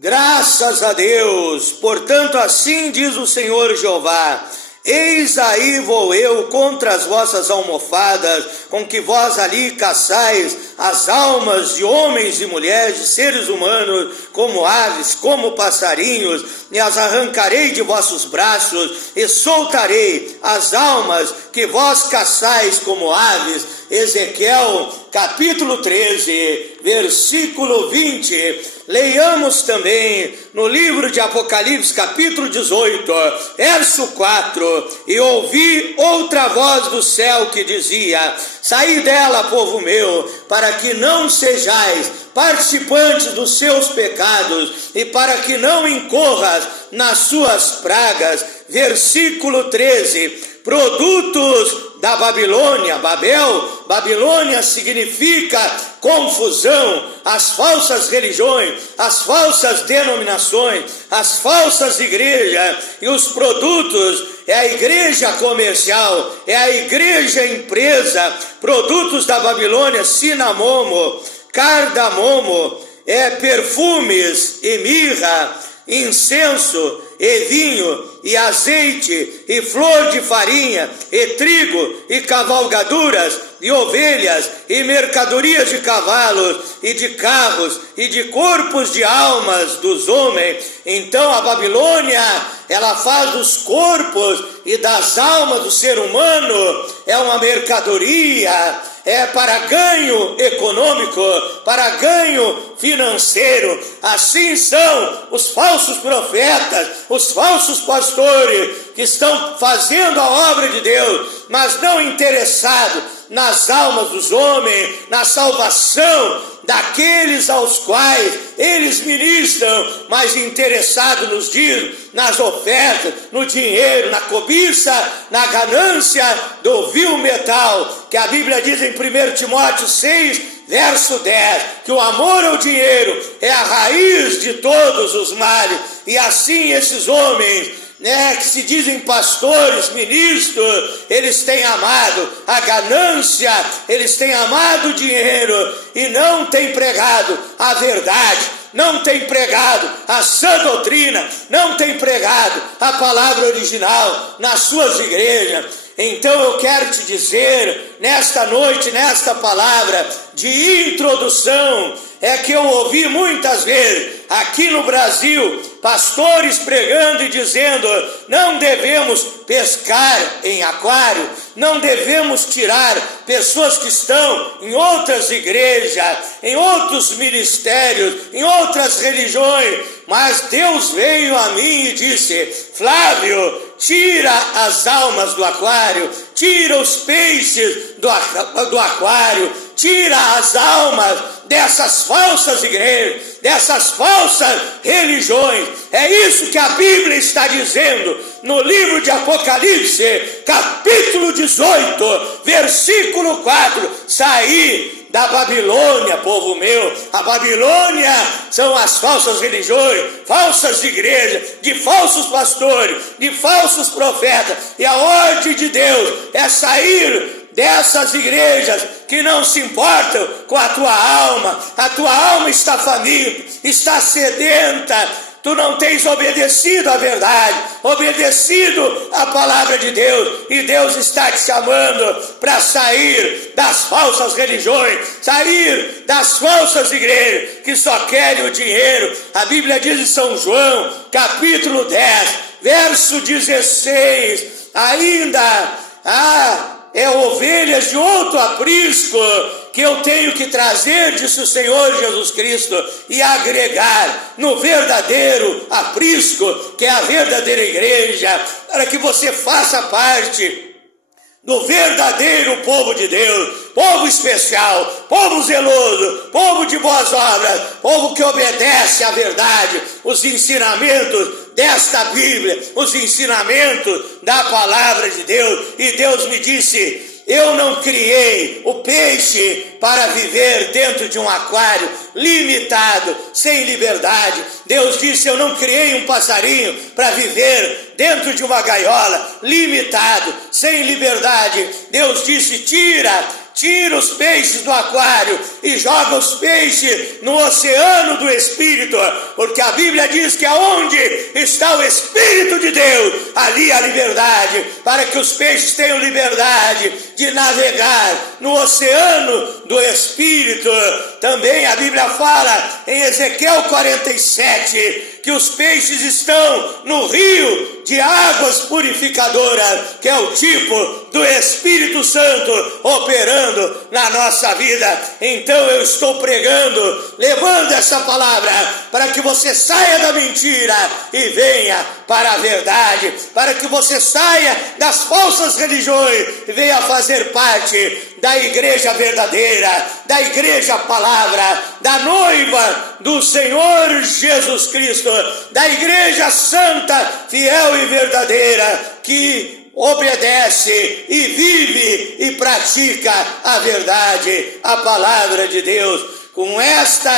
Graças a Deus. Portanto, assim diz o Senhor Jeová: eis aí vou eu contra as vossas almofadas, com que vós ali caçais as almas de homens e mulheres, de seres humanos, como aves, como passarinhos, e as arrancarei de vossos braços, e soltarei as almas que vós caçais como aves. Ezequiel capítulo 13, versículo 20. Leiamos também no livro de Apocalipse, capítulo 18, verso 4. E ouvi outra voz do céu que dizia: saí dela, povo meu, para que não sejais participantes dos seus pecados, e para que não incorras nas suas pragas. Versículo 13. Produtos da Babilônia. Babilônia significa confusão, as falsas religiões, as falsas denominações, as falsas igrejas. E os produtos é a igreja comercial, é a igreja empresa. Produtos da Babilônia: cinamomo, cardamomo, perfumes e mirra, incenso e vinho, e azeite, e flor de farinha, e trigo, e cavalgaduras, e ovelhas, e mercadorias de cavalos, e de carros, e de corpos de almas dos homens. Então a Babilônia, ela faz dos corpos e das almas do ser humano, é uma mercadoria, é para ganho econômico, para ganho financeiro. Assim são os falsos profetas, os falsos pastores, que estão fazendo a obra de Deus, mas não interessados nas almas dos homens, na salvação daqueles aos quais eles ministram, mas interessados nos dízimos, nas ofertas, no dinheiro, na cobiça, na ganância do vil metal, que a Bíblia diz em 1 Timóteo 6, verso 10, que o amor ao dinheiro é a raiz de todos os males. E assim esses homens, que se dizem pastores, ministros, eles têm amado a ganância, eles têm amado o dinheiro e não têm pregado a verdade, não têm pregado a sã doutrina, não têm pregado a palavra original nas suas igrejas. Então eu quero te dizer, nesta noite, nesta palavra de introdução, é que eu ouvi muitas vezes aqui no Brasil pastores pregando e dizendo: não devemos pescar em aquário, não devemos tirar pessoas que estão em outras igrejas, em outros ministérios, em outras religiões. Mas Deus veio a mim e disse: Flávio, tira as almas do aquário, tira os peixes do aquário, tira as almas dessas falsas igrejas, dessas falsas religiões. É isso que a Bíblia está dizendo no livro de Apocalipse, capítulo 18, versículo 4. Saí da Babilônia, povo meu. A Babilônia são as falsas religiões, falsas igrejas, de falsos pastores, de falsos profetas. E a ordem de Deus é sair dessas igrejas que não se importam com a tua alma. A tua alma está faminta, está sedenta. Tu não tens obedecido à verdade, obedecido à palavra de Deus, e Deus está te chamando para sair das falsas religiões, sair das falsas igrejas que só querem o dinheiro. A Bíblia diz em São João, capítulo 10, verso 16, ainda ovelhas de outro aprisco que eu tenho que trazer, disse o Senhor Jesus Cristo, e agregar no verdadeiro aprisco, que é a verdadeira igreja, para que você faça parte do verdadeiro povo de Deus, povo especial, povo zeloso, povo de boas obras, povo que obedece à verdade, os ensinamentos desta Bíblia, os ensinamentos da palavra de Deus. E Deus me disse: eu não criei o peixe para viver dentro de um aquário limitado, sem liberdade. Deus disse: eu não criei um passarinho para viver dentro de uma gaiola limitado, sem liberdade. Deus disse: tira tira os peixes do aquário e joga os peixes no oceano do Espírito, porque a Bíblia diz que aonde está o Espírito de Deus, ali há liberdade, para que os peixes tenham liberdade de navegar no oceano do Espírito. Também a Bíblia fala em Ezequiel 47 que os peixes estão no rio de águas purificadoras, que é o tipo do Espírito Santo operando na nossa vida. Então eu estou pregando, levando essa palavra para que você saia da mentira e venha para a verdade, para que você saia das falsas religiões e venha fazer parte da igreja verdadeira, da igreja palavra, da noiva do Senhor Jesus Cristo, da igreja santa, fiel e verdadeira, que obedece e vive e pratica a verdade, a palavra de Deus. Com esta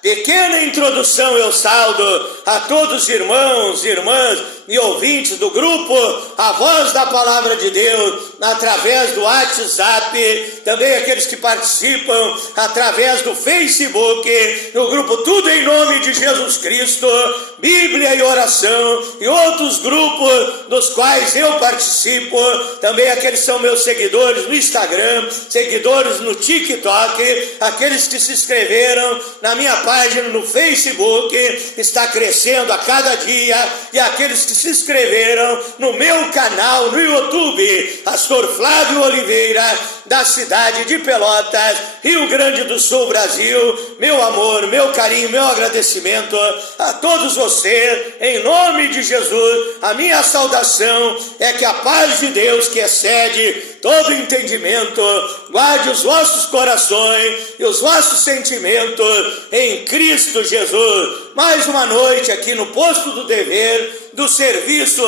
pequena introdução eu saudo a todos os irmãos, irmãs e ouvintes do grupo A Voz da Palavra de Deus, através do WhatsApp, também aqueles que participam através do Facebook, no grupo Tudo em Nome de Jesus Cristo, Bíblia e Oração, e outros grupos dos quais eu participo, também aqueles que são meus seguidores no Instagram, seguidores no TikTok, aqueles que se inscreveram na minha página no Facebook, está crescendo a cada dia, e aqueles que se inscreveram no meu canal no YouTube, Pastor Flávio Oliveira, da cidade de Pelotas, Rio Grande do Sul, Brasil. Meu amor, meu carinho, meu agradecimento a todos vocês, em nome de Jesus. A minha saudação é que a paz de Deus, que excede todo entendimento, guarde os vossos corações e os vossos sentimentos em Cristo Jesus. Mais uma noite aqui no Posto do Dever, do serviço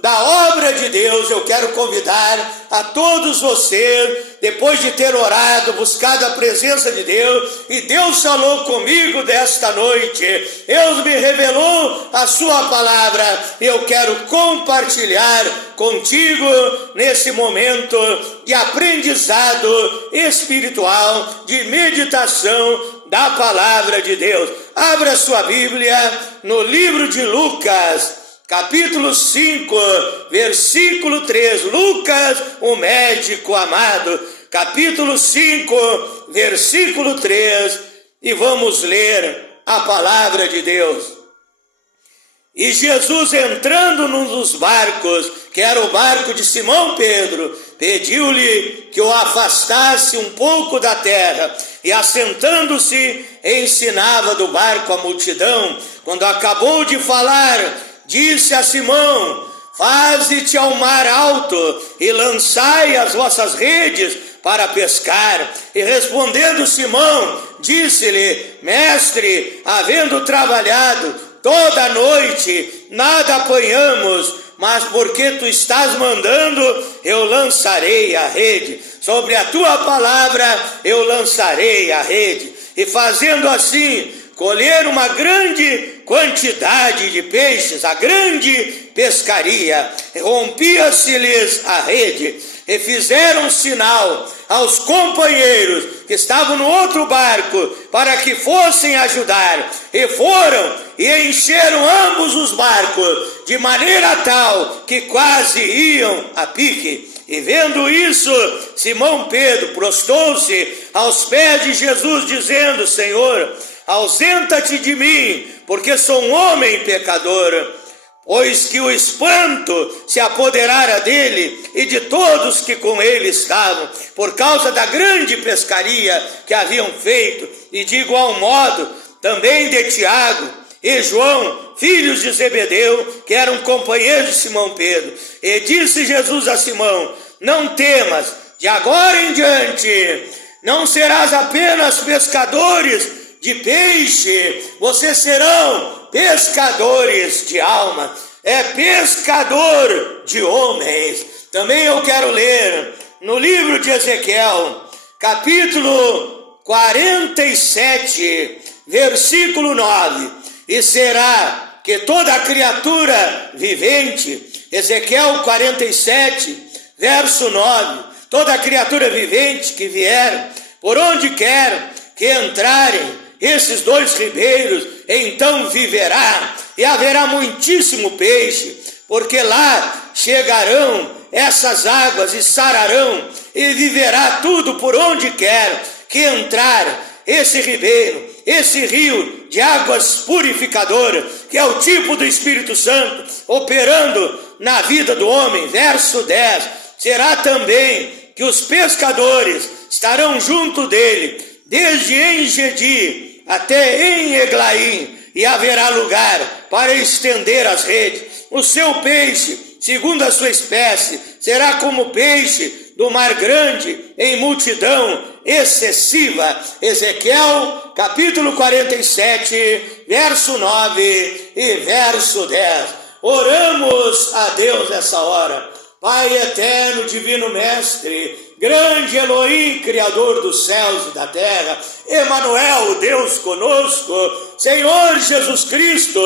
da obra de Deus. Eu quero convidar a todos vocês, depois de ter orado, buscado a presença de Deus, e Deus falou comigo desta noite, Deus me revelou a sua palavra, e eu quero compartilhar contigo nesse momento de aprendizado espiritual, de meditação da palavra de Deus. Abra sua Bíblia no livro de Lucas, capítulo 5, versículo 3, Lucas, o médico amado, capítulo 5, versículo 3, e vamos ler a palavra de Deus. E Jesus, entrando num dos barcos, que era o barco de Simão Pedro, pediu-lhe que o afastasse um pouco da terra, e assentando-se, ensinava do barco a multidão. Quando acabou de falar, disse a Simão: faze-te ao mar alto e lançai as vossas redes para pescar. E respondendo Simão, disse-lhe: mestre, havendo trabalhado toda a noite, nada apanhamos, mas porque tu estás mandando, eu lançarei a rede. Sobre a tua palavra eu lançarei a rede. E fazendo assim, colheram uma grande quantidade de peixes, a grande pescaria. Rompia-se-lhes a rede, e fizeram sinal aos companheiros que estavam no outro barco, para que fossem ajudar. E foram e encheram ambos os barcos, de maneira tal que quase iam a pique. E vendo isso, Simão Pedro prostrou-se aos pés de Jesus, dizendo: Senhor, ausenta-te de mim, porque sou um homem pecador. Pois que o espanto se apoderara dele e de todos que com ele estavam, por causa da grande pescaria que haviam feito. E de igual modo também de Tiago e João, filhos de Zebedeu, que eram companheiros de Simão Pedro. E disse Jesus a Simão: não temas, de agora em diante não serás apenas pescadores de peixe, vocês serão pescadores de alma, é pescador de homens. Também eu quero ler no livro de Ezequiel, capítulo 47, versículo 9, e será que toda criatura vivente, Ezequiel 47, verso 9, toda criatura vivente que vier, por onde quer que entrarem esses dois ribeiros, então viverá, e haverá muitíssimo peixe, porque lá chegarão essas águas e sararão, e viverá tudo por onde quer que entrar esse ribeiro, esse rio de águas purificadoras, que é o tipo do Espírito Santo operando na vida do homem. Verso 10, será também que os pescadores estarão junto dele, desde Engedi até em Eglaim, e haverá lugar para estender as redes. O seu peixe, segundo a sua espécie, será como peixe do mar grande, em multidão excessiva. Ezequiel, capítulo 47, verso 9 e verso 10. Oramos a Deus nessa hora. Pai eterno, divino mestre, grande Elohim, Criador dos céus e da terra, Emanuel, Deus conosco, Senhor Jesus Cristo,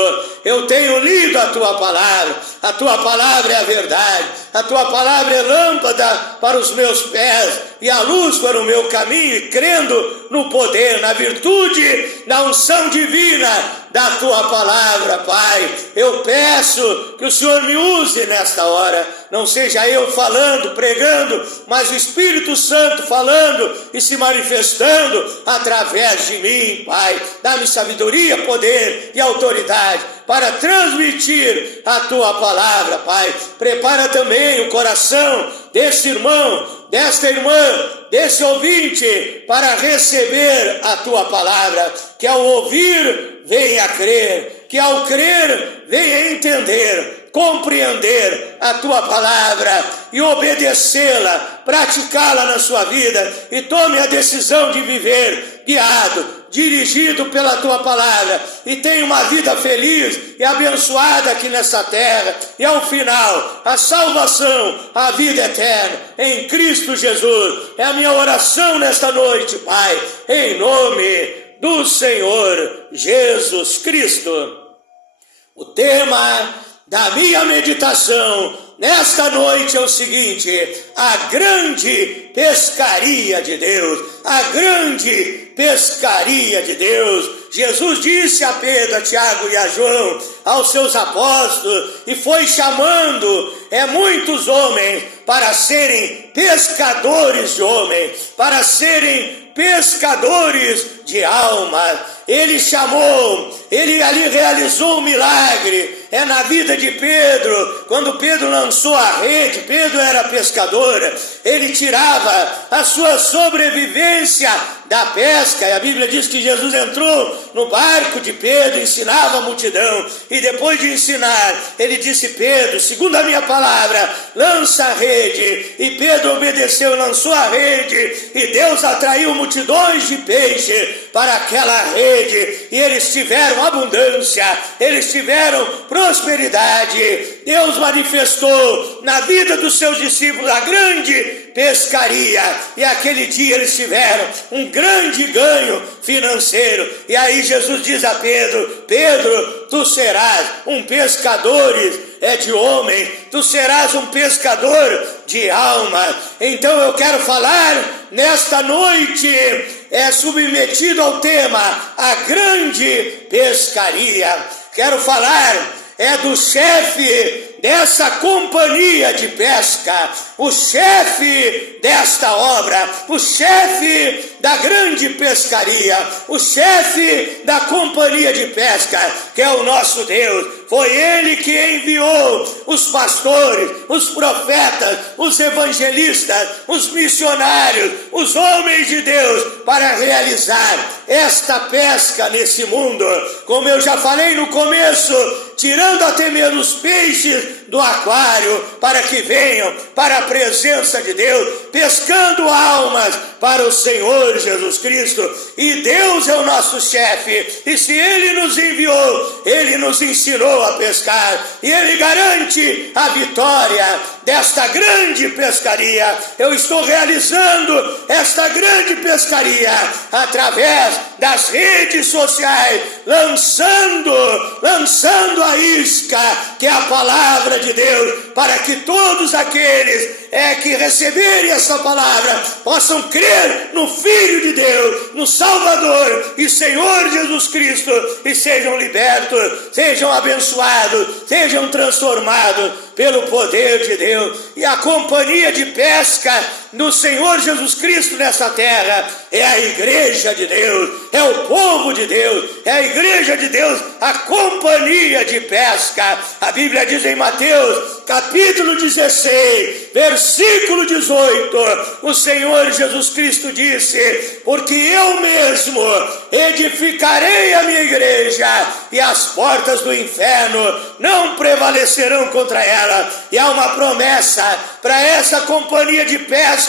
eu tenho lido a Tua palavra é a verdade, a Tua palavra é lâmpada para os meus pés e a luz para o meu caminho, e crendo no poder, na virtude, na unção divina da Tua palavra, Pai, eu peço que o Senhor me use nesta hora, não seja eu falando, pregando, mas o Espírito Santo falando e se manifestando através de mim, Pai. Dá-me sabedoria, poder e autoridade para transmitir a Tua palavra, Pai. Prepara também o coração desse irmão, desta irmã, desse ouvinte, para receber a Tua palavra, que ao ouvir venha a crer, que ao crer venha entender, compreender a Tua palavra e obedecê-la, praticá-la na sua vida, e tome a decisão de viver guiado, dirigido pela Tua palavra, e tenha uma vida feliz e abençoada aqui nessa terra, e ao final, a salvação, a vida eterna, em Cristo Jesus. É a minha oração nesta noite, Pai, em nome do Senhor Jesus Cristo. O tema da minha meditação nesta noite é o seguinte: a grande pescaria de Deus, a grande pescaria de Deus. Jesus disse a Pedro, a Tiago e a João, aos seus apóstolos, e foi chamando muitos homens para serem pescadores de homens, para serem pescadores de almas. Ele chamou, ele ali realizou um milagre, na vida de Pedro. Quando Pedro lançou a rede, Pedro era pescador, ele tirava a sua sobrevivência da pesca, e a Bíblia diz que Jesus entrou no barco de Pedro, ensinava a multidão, e depois de ensinar, ele disse: Pedro, segundo a minha palavra, lança a rede, e Pedro obedeceu, lançou a rede, e Deus atraiu multidões de peixe para aquela rede, e eles tiveram abundância, eles tiveram prosperidade. Deus manifestou na vida dos seus discípulos a grande pescaria, e aquele dia eles tiveram um grande ganho financeiro. E aí Jesus diz a Pedro: Pedro, tu serás um pescador de homem, tu serás um pescador de alma. Então eu quero falar nesta noite, submetido ao tema a grande pescaria. Quero falar do chefe dessa companhia de pesca, o chefe desta obra, o chefe da grande pescaria, o chefe da companhia de pesca, que é o nosso Deus. Foi Ele que enviou os pastores, os profetas, os evangelistas, os missionários, os homens de Deus, para realizar esta pesca nesse mundo. Como eu já falei no começo, tirando até mesmo os peixes do aquário, para que venham para a presença de Deus, pescando almas para o Senhor Jesus Cristo. E Deus é o nosso chefe, e se Ele nos enviou, Ele nos ensinou a pescar, e Ele garante a vitória desta grande pescaria. Eu estou realizando esta grande pescaria através das redes sociais, lançando a isca, que é a palavra de Deus, para que todos aqueles que receberem essa palavra possam crer no Filho de Deus, no Salvador e Senhor Jesus Cristo, e sejam libertos, sejam abençoados, sejam transformados pelo poder de Deus. E a companhia de pesca do Senhor Jesus Cristo nessa terra é a igreja de Deus, é o povo de Deus, é a igreja de Deus, a companhia de pesca. A Bíblia diz em Mateus, capítulo 16, versículo 18, o Senhor Jesus Cristo disse: porque eu mesmo edificarei a minha igreja, e as portas do inferno não prevalecerão contra ela. E há uma promessa para essa companhia de pesca,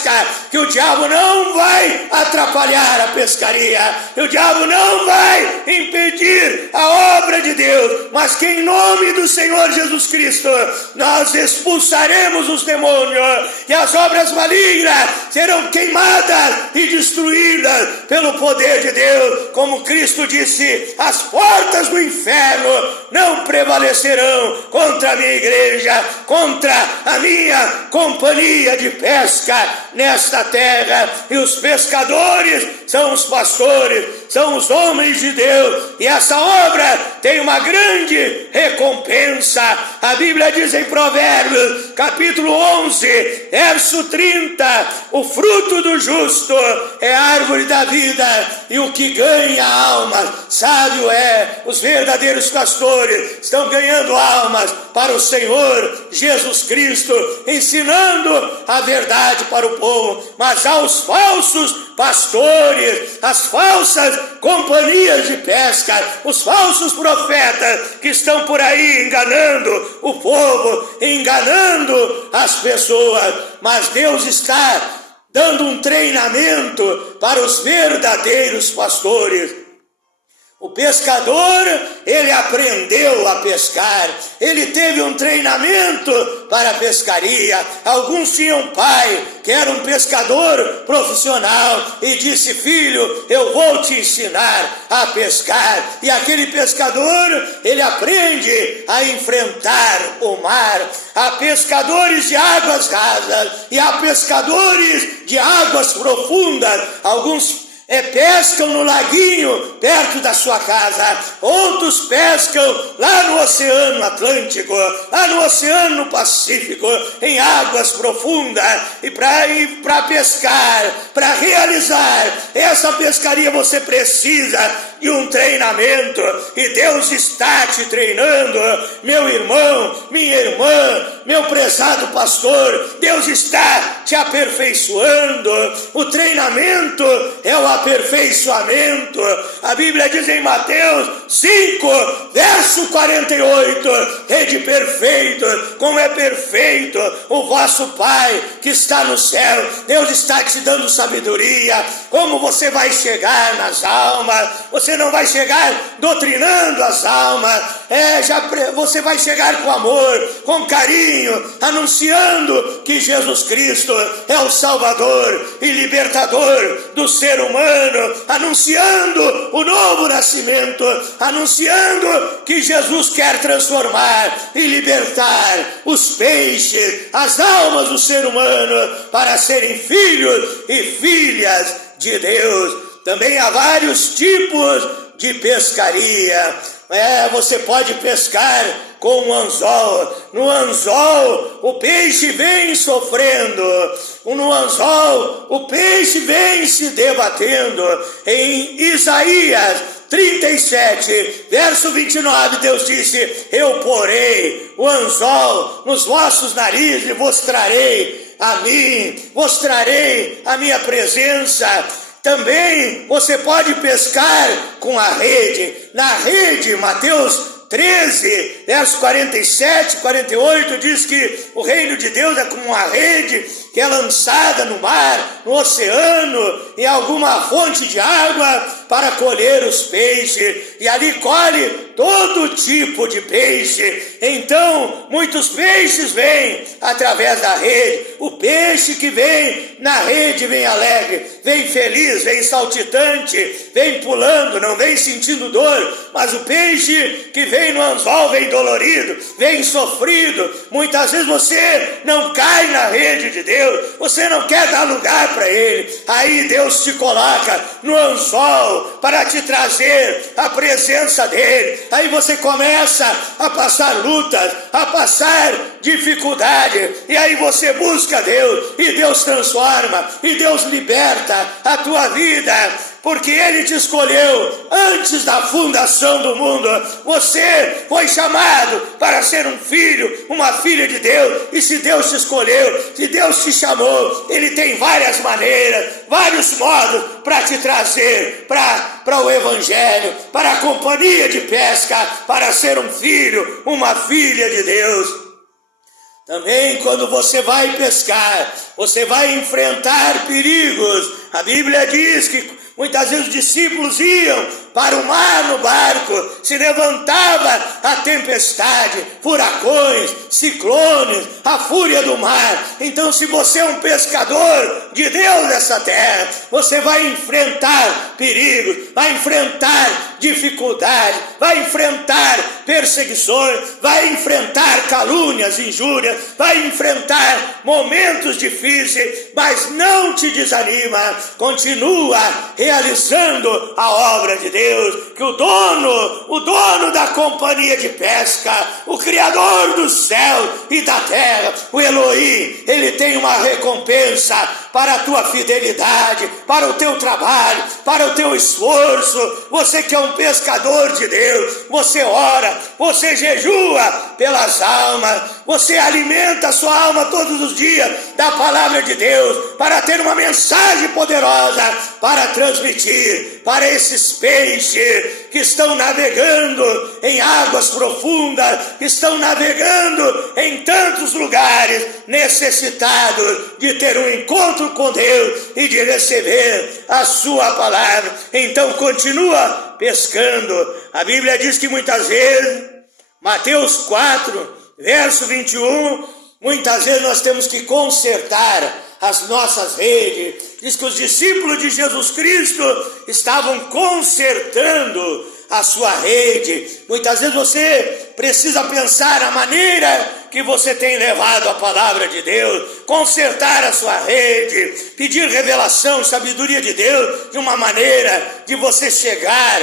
que o diabo não vai atrapalhar a pescaria, o diabo não vai impedir a obra de Deus, mas que em nome do Senhor Jesus Cristo nós expulsaremos os demônios, e as obras malignas serão queimadas e destruídas pelo poder de Deus. Como Cristo disse, as portas do inferno não prevalecerão contra a minha igreja, contra a minha companhia de pesca nesta terra. E os pescadores são os pastores, são os homens de Deus, e essa obra tem uma grande recompensa. A Bíblia diz em Provérbios, capítulo 11, verso 30, o fruto do justo é a árvore da vida, e o que ganha almas, sábio é. Os verdadeiros pastores estão ganhando almas para o Senhor Jesus Cristo, ensinando a verdade para o povo. Mas aos falsos pastores, as falsas companhias de pesca, os falsos profetas que estão por aí enganando o povo, enganando as pessoas. Mas Deus está dando um treinamento para os verdadeiros pastores. O pescador, ele aprendeu a pescar, ele teve um treinamento para a pescaria. Alguns tinham pai que era um pescador profissional e disse: filho, eu vou te ensinar a pescar. E aquele pescador, ele aprende a enfrentar o mar. Há pescadores de águas rasas e há pescadores de águas profundas. Alguns pescam no laguinho perto da sua casa, outros pescam lá no Oceano Atlântico, lá no Oceano Pacífico, em águas profundas. E para pescar, para realizar essa pescaria, você precisa de um treinamento, e Deus está te treinando, meu irmão, minha irmã, meu prezado pastor. Deus está te aperfeiçoando. O treinamento é o aperfeiçoamento. A Bíblia diz em Mateus 5, verso 48, rede perfeito, como é perfeito o vosso Pai que está no céu. Deus está te dando sabedoria, como você vai chegar nas almas. Você não vai chegar doutrinando as almas, você vai chegar com amor, com carinho, anunciando que Jesus Cristo é o Salvador e libertador do ser humano, anunciando o novo nascimento, anunciando que Jesus quer transformar e libertar os peixes, as almas do ser humano, para serem filhos e filhas de Deus. Também há vários tipos de pescaria. Você pode pescar com um anzol. No anzol, o peixe vem sofrendo. No anzol, o peixe vem se debatendo. Em Isaías 37, verso 29, Deus disse: eu porei o anzol nos vossos narizes e vos trarei a mim, vos trarei a minha presença. Também você pode pescar com a rede. Na rede, Mateus 13, verso 47, 48, diz que o reino de Deus é como uma rede que é lançada no mar, no oceano, em alguma fonte de água, para colher os peixes. E ali colhe todo tipo de peixe. Então, muitos peixes vêm através da rede. O peixe que vem na rede vem alegre, vem feliz, vem saltitante, vem pulando, não vem sentindo dor. Mas o peixe que vem no anzol vem dolorido, vem sofrido. Muitas vezes você não cai na rede de Deus, Deus, você não quer dar lugar para Ele, aí Deus te coloca no anzol para te trazer a presença dEle. Aí você começa a passar lutas, a passar dificuldade, e aí você busca Deus, e Deus transforma, e Deus liberta a tua vida, porque Ele te escolheu antes da fundação do mundo. Você foi chamado para ser um filho, uma filha de Deus, e se Deus te escolheu, se Deus te chamou, Ele tem várias maneiras, vários modos para te trazer para o Evangelho, para a companhia de pesca, para ser um filho, uma filha de Deus. Também quando você vai pescar, você vai enfrentar perigos. A Bíblia diz que muitas vezes os discípulos iam para o mar no barco, se levantava a tempestade, furacões, ciclones, a fúria do mar. Então, se você é um pescador de Deus nessa terra, você vai enfrentar perigos, vai enfrentar dificuldade, vai enfrentar perseguições, vai enfrentar calúnias, injúrias, vai enfrentar momentos difíceis, mas não te desanima, continua realizando a obra de Deus, que o dono da companhia de pesca, o Criador do céu e da terra, o Elohim, Ele tem uma recompensa para a tua fidelidade, para o teu trabalho, para o teu esforço. Você que é um pescador de Deus, você ora, você jejua pelas almas, você alimenta a sua alma todos os dias da palavra de Deus, para ter uma mensagem poderosa para transmitir para esses peixes que estão navegando em águas profundas, que estão navegando em tantos lugares, necessitados de ter um encontro com Deus e de receber a sua palavra. Então continua pescando. A Bíblia diz que muitas vezes, Mateus 4, verso 21, muitas vezes nós temos que consertar as nossas redes. Diz que os discípulos de Jesus Cristo estavam consertando a sua rede. Muitas vezes você precisa pensar a maneira que você tem levado a palavra de Deus, consertar a sua rede, pedir revelação, sabedoria de Deus, de uma maneira de você chegar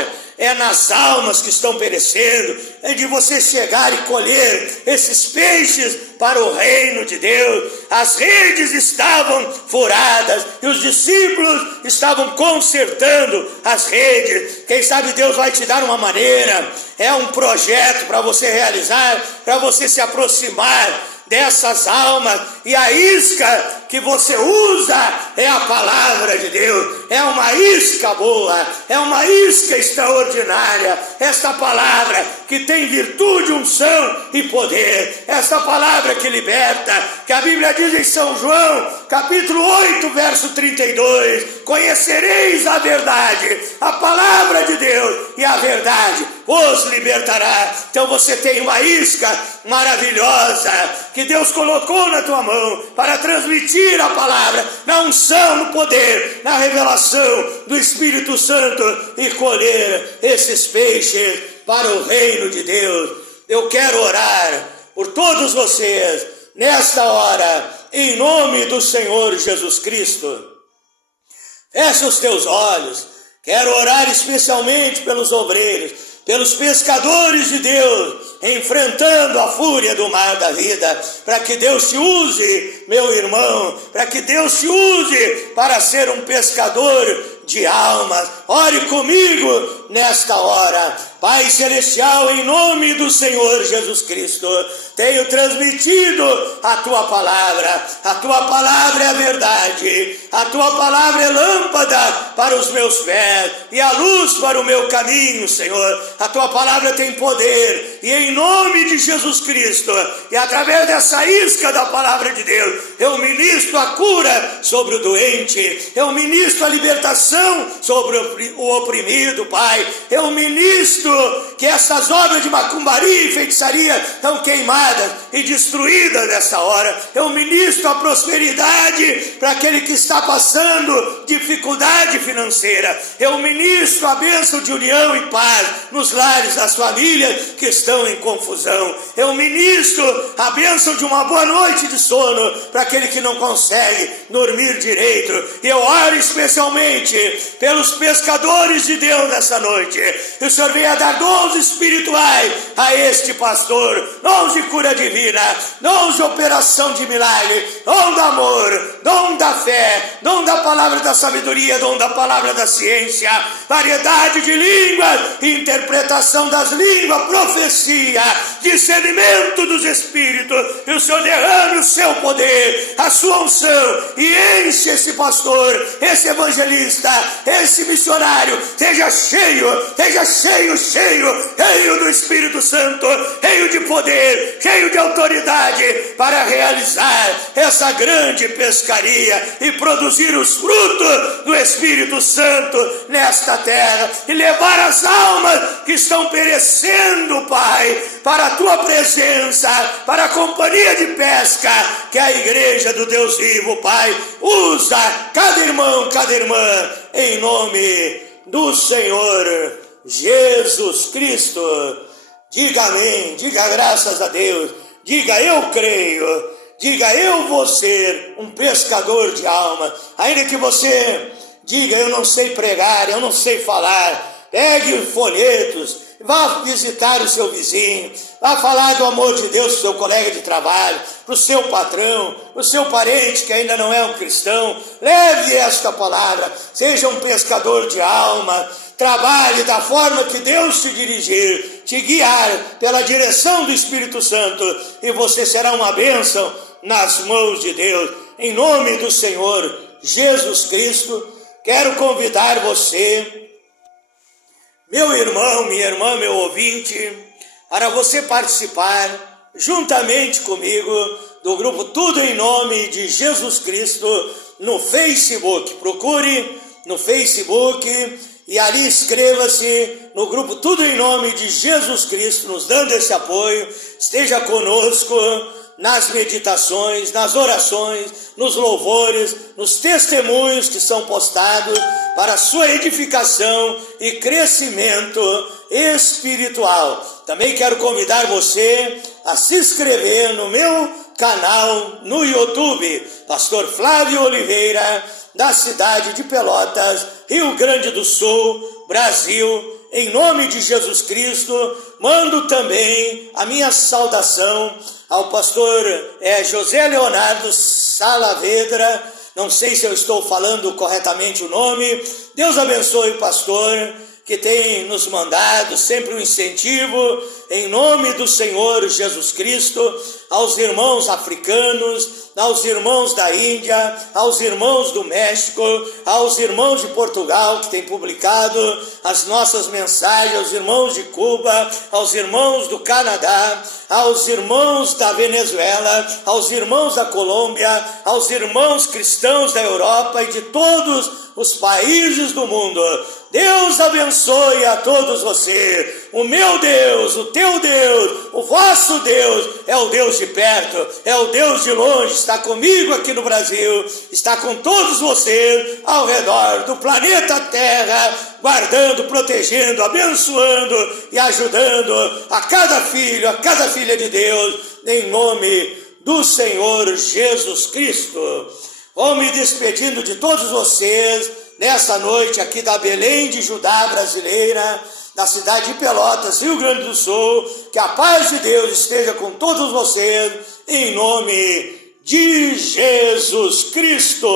nas almas que estão perecendo, é de você chegar e colher esses peixes para o reino de Deus. As redes estavam furadas e os discípulos estavam consertando as redes. Quem sabe Deus vai te dar uma maneira, é um projeto para você realizar, para você se aproximar dessas almas, e a isca que você usa é a palavra de Deus. É uma isca boa, é uma isca extraordinária, esta palavra que tem virtude, unção e poder, esta palavra que liberta, que a Bíblia diz em São João, capítulo 8, verso 32, conhecereis a verdade, a palavra de Deus, e a verdade os libertará. Então você tem uma isca maravilhosa que Deus colocou na tua mão para transmitir a palavra, na unção, no poder, na revelação do Espírito Santo, e colher esses peixes para o reino de Deus. Eu quero orar por todos vocês nesta hora, em nome do Senhor Jesus Cristo. Fecha os teus olhos. Quero orar especialmente pelos obreiros, pelos pescadores de Deus, enfrentando a fúria do mar da vida, para que Deus te use, meu irmão, para que Deus te use para ser um pescador de almas. Ore comigo nesta hora. Pai Celestial, em nome do Senhor Jesus Cristo, tenho transmitido a Tua palavra é a verdade, a Tua palavra é lâmpada para os meus pés e a luz para o meu caminho, Senhor. A Tua palavra tem poder, e em nome de Jesus Cristo, e através dessa isca da palavra de Deus, eu ministro a cura sobre o doente, eu ministro a libertação sobre o oprimido, Pai. Eu ministro que essas obras de macumbaria e feitiçaria estão queimadas e destruídas nessa hora. Eu ministro a prosperidade para aquele que está passando dificuldade financeira. Eu ministro a bênção de união e paz nos lares das famílias que estão estão em confusão. Eu ministro a bênção de uma boa noite de sono para aquele que não consegue dormir direito. E eu oro especialmente pelos pescadores de Deus nessa noite. Que o Senhor venha dar dons espirituais a este pastor, dons de cura divina, dons de operação de milagre, dom do amor, dom da fé, dom da palavra da sabedoria, dom da palavra da ciência, variedade de línguas, interpretação das línguas, profecia, discernimento dos espíritos. E o Senhor derrame o seu poder, a sua unção, e enche esse pastor, esse evangelista, esse missionário, seja cheio do Espírito Santo, cheio de poder, cheio de autoridade, para realizar essa grande pescaria e produzir os frutos do Espírito Santo nesta terra, e levar as almas que estão perecendo, Pai, para a tua presença, para a companhia de pesca, que é a igreja do Deus vivo, Pai. Usa cada irmão, cada irmã, em nome do Senhor Jesus Cristo. Diga amém, diga graças a Deus, diga eu creio, diga eu vou ser um pescador de alma. Ainda que você diga eu não sei pregar, eu não sei falar, pegue folhetos, vá visitar o seu vizinho, vá falar do amor de Deus para o seu colega de trabalho, para o seu patrão, para o seu parente que ainda não é um cristão. Leve esta palavra, seja um pescador de alma, trabalhe da forma que Deus te dirigir, te guiar pela direção do Espírito Santo, e você será uma bênção nas mãos de Deus. Em nome do Senhor Jesus Cristo, quero convidar você, meu irmão, minha irmã, meu ouvinte, para você participar juntamente comigo do grupo Tudo em Nome de Jesus Cristo no Facebook. Procure no Facebook e ali inscreva-se no grupo Tudo em Nome de Jesus Cristo, nos dando esse apoio. Esteja conosco nas meditações, nas orações, nos louvores, nos testemunhos que são postados para a sua edificação e crescimento espiritual. Também quero convidar você a se inscrever no meu canal no YouTube, Pastor Flávio Oliveira, da cidade de Pelotas, Rio Grande do Sul, Brasil. Em nome de Jesus Cristo, mando também a minha saudação ao pastor José Leonardo Salavedra. Não sei se eu estou falando corretamente o nome. Deus abençoe o pastor, que tem nos mandado sempre um incentivo, em nome do Senhor Jesus Cristo, aos irmãos africanos, aos irmãos da Índia, aos irmãos do México, aos irmãos de Portugal que têm publicado as nossas mensagens, aos irmãos de Cuba, aos irmãos do Canadá, aos irmãos da Venezuela, aos irmãos da Colômbia, aos irmãos cristãos da Europa e de todos os países do mundo. Deus abençoe a todos vocês. O meu Deus, o teu Deus, o vosso Deus é o Deus de perto, é o Deus de longe. Está comigo aqui no Brasil, está com todos vocês ao redor do planeta Terra, guardando, protegendo, abençoando e ajudando a cada filho, a cada filha de Deus, em nome do Senhor Jesus Cristo. Vou me despedindo de todos vocês nessa noite aqui da Belém de Judá brasileira, da cidade de Pelotas, Rio Grande do Sul. Que a paz de Deus esteja com todos vocês, em nome de Jesus Cristo.